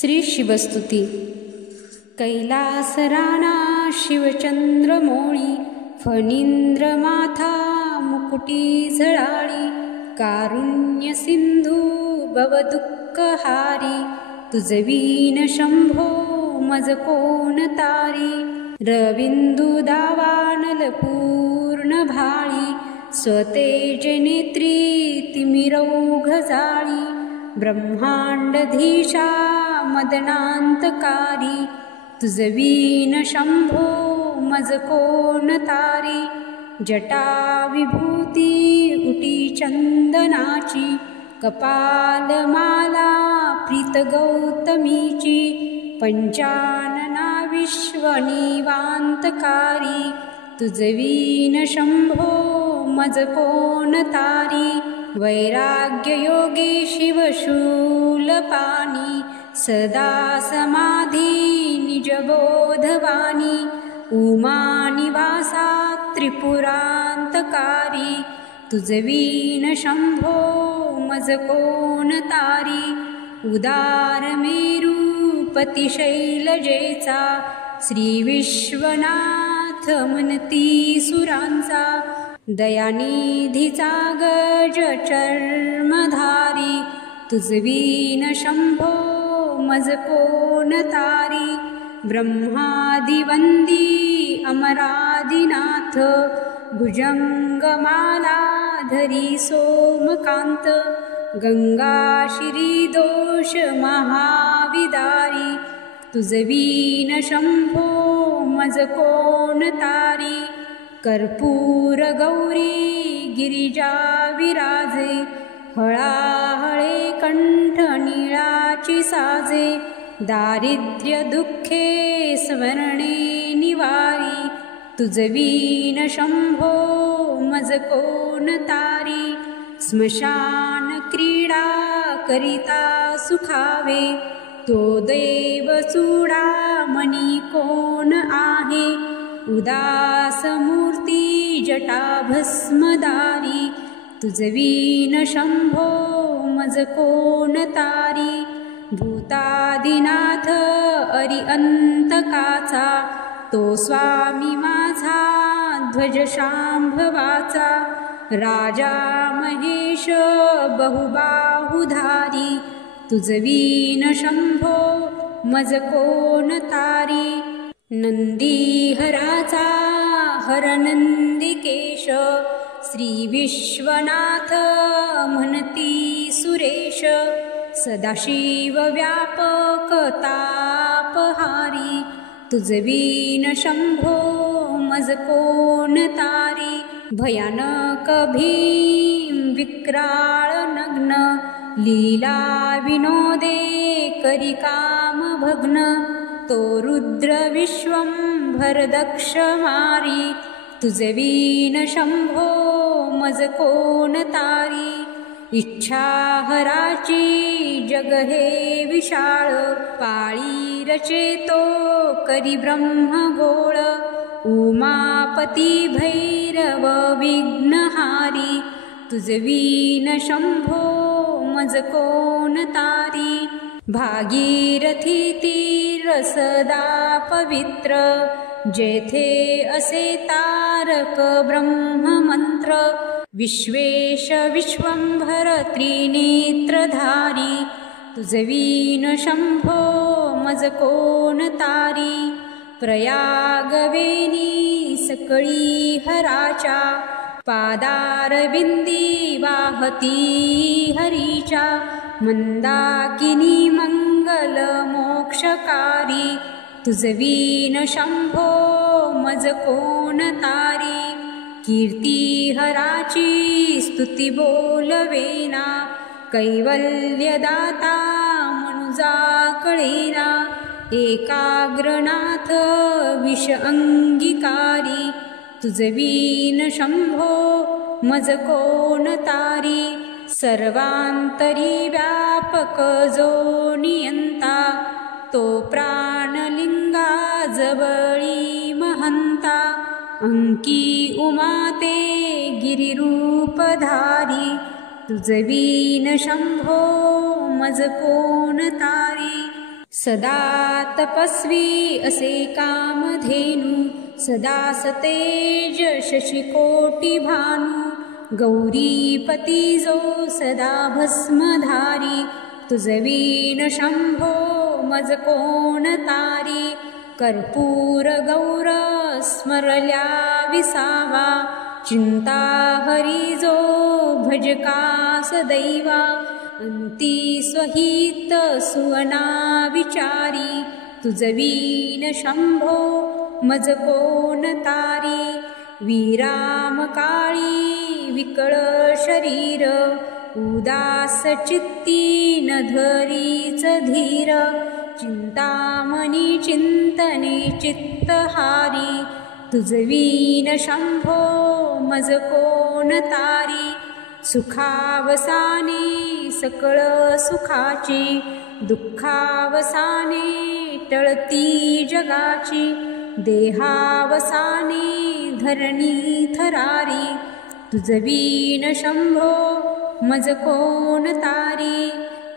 श्री शिवस्तुती. कैलास राणा शिवचंद्रमोळी, फणींद्र माथा मुकुटी झळाळी, कारुण्य सिंधू भवदुःखहारी, तुझवीन शंभो मज कोण तारी. रविंदू दावानल पूर्ण भाळी, स्वतेज नेत्री तिमिरौघ जाळी. ब्रह्मांडधीशा मदनांतकारी, तुझवीन शंभो मज कोण तारी. जटा विभूती उटी चंदनाची, कपालमाला प्रीत गौतमीची. पंचानना विश्व निवांतकारी, तुझवीन शंभो मज कोण तारी. वैराग्य योगी शिवशूलपाणी, सदा समाधी निजबोधवाणी. उमा निवासा त्रिपुरांतकारी, तुझवीन शंभो मज कोण तारी. उदार मेरूपती शैलजेचा, श्री विश्वनाथ मनती सुरांचा. दयानिधीचा गज चर्मधारी, तुझवीन शंभो मज कोण तारी. ब्रह्मादिवंदी अमरादिनाथ, भुजंगमाला धरी सोमकांत. गंगा श्री दोष महाविदारी, तुझवीन शंभो मज कोण तारी. कर्पूर गौरी गिरिजा विराजे, हळाहळे कंठ नीळाची साजे. दारिद्र्य दुःखे स्मरणे निवारी, तुझवीन शंभो मज कोण तारी. स्मशान क्रीडा करिता सुखावे, तो देव चूडामणी कोण आहे. उदास मूर्ती जटा भस्मदारी, तुझवीन शंभो मज कोण तारी. भूतादिनाथ अरिअंतकाचा, तो स्वामी माझा ध्वज शांभवाचा. राजा महेश बहुबाहुधारी, तुझवीन शंभो मज कोण तारी. नंदीहराचा हरनंदिकेश, श्री विश्वनाथ म्हणती सुरेश. सदाशिव व्यापक तापहारी, तुझवीन शंभो मज कोण तारी. भयानक भीम विक्राळ नग्न, लीला विनोदे करी काम भग्न. तो रुद्र विश्वंभर दक्ष मारी, तुझवीन शंभो मज कोण तारी. इच्छाहराची जग हे विशाळ, पाळी रचेतो करी ब्रह्मगोळ. उमापती भैरव विघ्नहारी, तुझवीन शंभो मज कोण तारी. भागीरथी तीर सदा पवित्र, जेथे असे तारक ब्रह्ममंत्र. विश्वेश विश्वंभर त्रिनेत्रधारी, तुझवीन शंभो मज कोण तारी. प्रयागवेनी सकळी हराच्या, पादारविंदी वाहती हरीच्या. मंदाकिनी मंगल मोक्षकारी, तुझवीन शंभो मज कोण तारी. कीर्तिहराची स्तुती बोलवेना, कैवल्यदाता मनुजा कळेना. एकाग्रनाथ विष अंगीकारी, तुझवीन शंभो मज कोण तारी. सर्वांतरी व्यापक जो नियंता, तो प्राणलिंगा जवळी महंता. अंकी उमाते गिरिरूपधारी, तुझवीन शंभो मज कोण तारी. सदा तपस्वी असे कामधेनू, सदा सतेज शशिकोटी भानू, गौरीपती जो सदा भस्मधारी, तुझवीन शंभो मज कोण तारी, कर्पूर गौर स्मरल्या विसावा, चिंता हरी जो भजका सदैवा, अंती स्वहित सुवना विचारी, तुझवीन शंभो मज कोण तारी, विराम काळी विकळ शरीर, उदास चित्ती न धरीच धीर, चिंतामणी चिंतने चित्तहारी, तुझवीन शंभो मज कोण तारी, सुखावसाने सकळ सुखाची, दुःखावसाने टळती जगाची, देहावसाने धरणी थरारी, तुझवीन शंभो मज कोण तारी,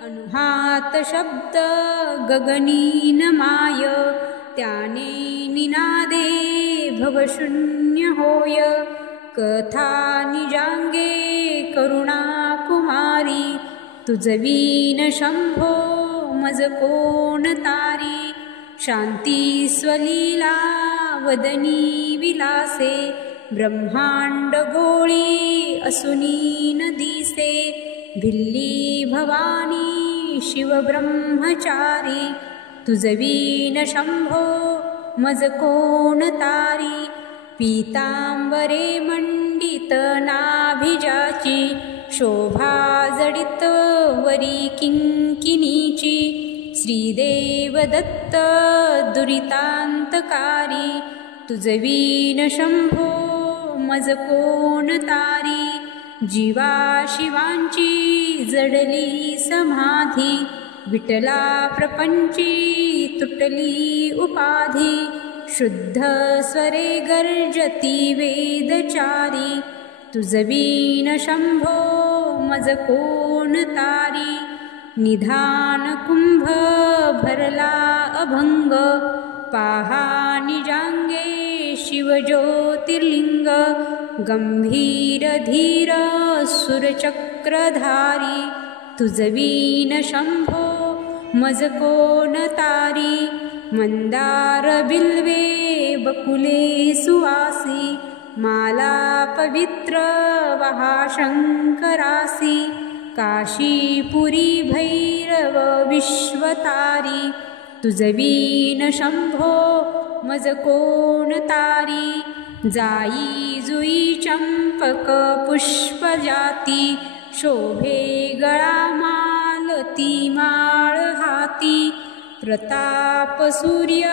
अनुहात शब्द गगनीन माय, त्याने निनादे भवशून्य होय, कथा निजांगे करुणा कुमारी, तुझवीन शंभो मज कोण तारी, शांती स्वलीला वदनी विलासे, ब्रह्मांड गोळी असुनी न दिसे, भिल्ली भवानी शिव ब्रह्मचारी, तुझवीन शंभो मज कोण तारी, पीतांबरे मंडित नाभिजाची, शोभा जडित वरी किंकिनीची, श्रीदेव दत्त दुरितांतकारी, तुझवीन शंभो मज कोण तारी, जीवा शिवांची जडली समाधी, विठला प्रपंची तुटली उपाधी, शुद्ध स्वरे गर्जती वेदचारी, तुझवीन शंभो मज कोण तारी, निधान कुंभ भरला अभंग, पाहा निजांगे शिव ज्योतिर्लिंग, गंभीर धीर सुरचक्रधारी, तुझवीन शंभो मज कोण तारी, मंदार बिल्वे बकुले सुवासी, माला पवित्र वहा शंकरासी, काशीपुरी भैरव विश्वतारी, तुझवीन शंभो मज कोण तारी, जाई जुई चंपक पुष्प जाती, शोभे गळा मालती माळ हाती, प्रताप सूर्य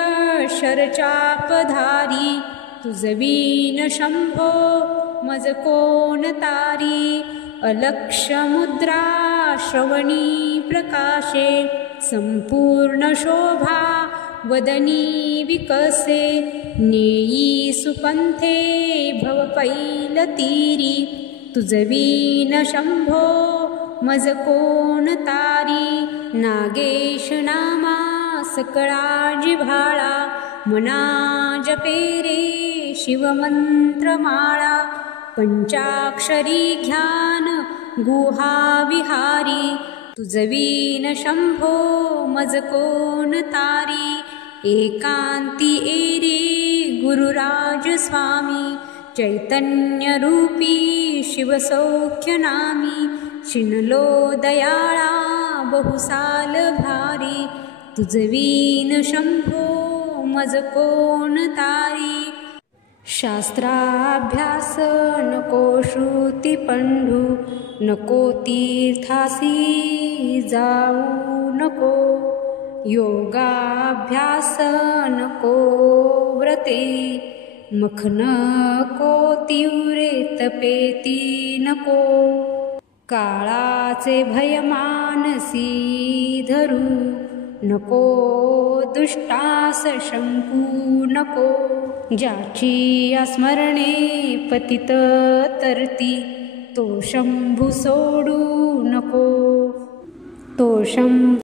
शरचापधारी, तुझवीन शंभो मज कोण तारी, अलक्ष मुद्रा श्रवणी प्रकाशे, संपूर्ण शोभा वदनी विकसे, नेई सुपंथे भवपैल तीरी, तुझवीन शंभो मज कोण तारी, नागेश नामा सकळा जिव्हाळा, मना जपे रे शिवमंत्रमाळा, पंचाक्षरी ज्ञान गुहा विहारी, तुझवीन शंभो मज कोण तारी, एकांती एरे गुरुराज स्वामी, चैतन्य रूपी शिवसौख्य नामी, शिनलो दयाळा बहुसाल भारी, तुझवीन शंभो मज कोण तारी, शास्त्राभ्यास नको श्रुती पंढू, नको तीर्थासी जाऊ नको, योगाभ्यास नको व्रते, मख नको तीव्रे तपेती नको, काळाचे भय मानसी धरू नको, दुष्टास शंकू नको, ज्याची स्मरणे पतित तरती, तो शंभू सोडू नको, तो शंभू